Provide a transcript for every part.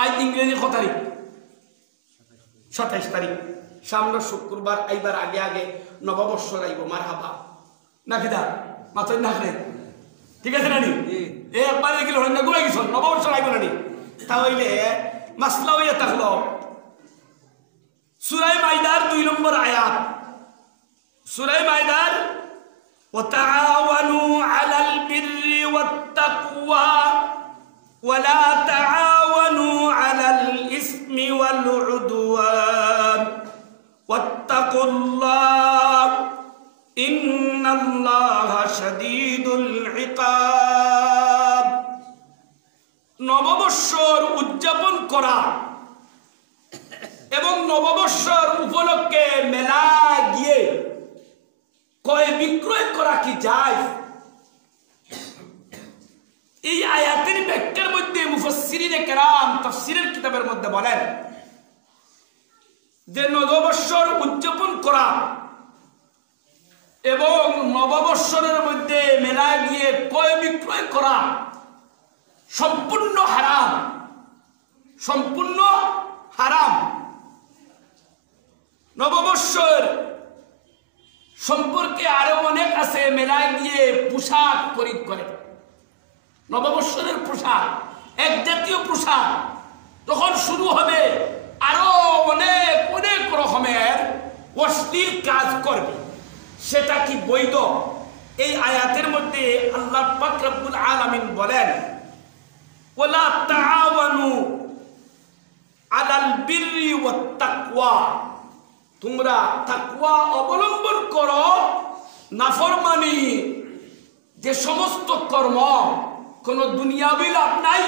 আজ ইংরেজি কত তারিখ? 27 তারিখ। সামনে শুক্রবার আইবার আগে আগে নববর্ষ আইব। মারহাবা নাকি দা মাথায় নাকলে ঠিক আছে নানি? একবার দেখিল হন্যা ঘুরে গেছ নববর্ষ আইব নানি। তাহলে মাসলা হইয়া থাকলো সূরা মাইদার 2 নম্বর আয়াত। সূরা মাইদার وتعاونوا على البر والتقوى ولا تعاونوا على الإثم والعدوان واتقوا الله إن الله شديد العقاب। নববর্ষর উদযাপন করা এবং নববর্ষর উপলক্ষে মেলা গিয়ে ক্রয় বিক্রয় করা কি যায়? এই আয়াতের ব্যাখ্যার মধ্যে মুফাসসিরিনে কেরাম তাফসীরের কিতাবের মধ্যে বলেন যে নববর্ষর উদযাপন করা এবং নববর্ষের মধ্যে মেলা গিয়ে ক্রয় বিক্রয় করা সম্পূর্ণ হারাম, সম্পূর্ণ হারাম। নববর্ষের সম্পর্কে আরো অনেক আছে। মেলায় গিয়ে পোশাক খরিদ করে, নববর্ষের পোশাক এক জাতীয় পোশাক তখন শুরু হবে আরো অনেক অনেক রকমের অশ্লীল কাজ করবে। সেটা কি বৈধ? এই আয়াতের মধ্যে আল্লাহ পাক রব্বুল আলামিন বলেন ওয়ালা তাআওয়ানু আলাল বিররি ওয়াত তাকওয়া, তোমরা তাকওয়া অবলম্বন করো, নাফরমানি যে সমস্ত কর্ম কোনো দুনিয়াবি লাভ নাই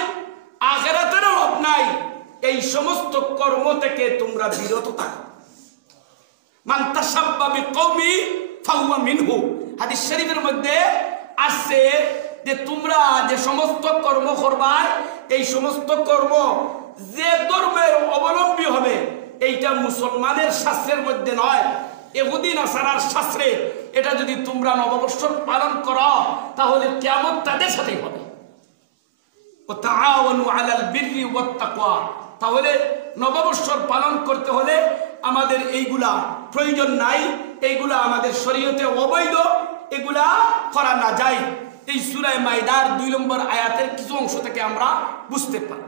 আখিরাতের লাভ নাই এই সমস্ত কর্ম থেকে তোমরা বিরত থাকো। মান তাশাব্বা বিকওমি ফাহুয়া মিনহু, হাদিস শরীফের মধ্যে আছে যে তোমরা যে সমস্ত কর্ম করবা এই সমস্ত কর্ম যে ধর্মের অবলম্বী হবে এইটা মুসলমানের শাস্ত্রের মধ্যে নয়, ইহুদি নাসারার শাস্ত্রে। এটা যদি তোমরা নববর্ষ পালন করো তাহলে কিয়ামত তাদের সাথেই হবে। ও তাআওয়ানু আলাল বিররি ওয়াত তাকওয়া, তাহলে নববর্ষ পালন করতে হলে আমাদের এইগুলা প্রয়োজন নাই, এইগুলা আমাদের শরীয়তে অবৈধ, এগুলা করা না যায়। এই সূরা মাইদার 2 নম্বর আয়াতের কিছু অংশ থেকে আমরা বুঝতে পারি।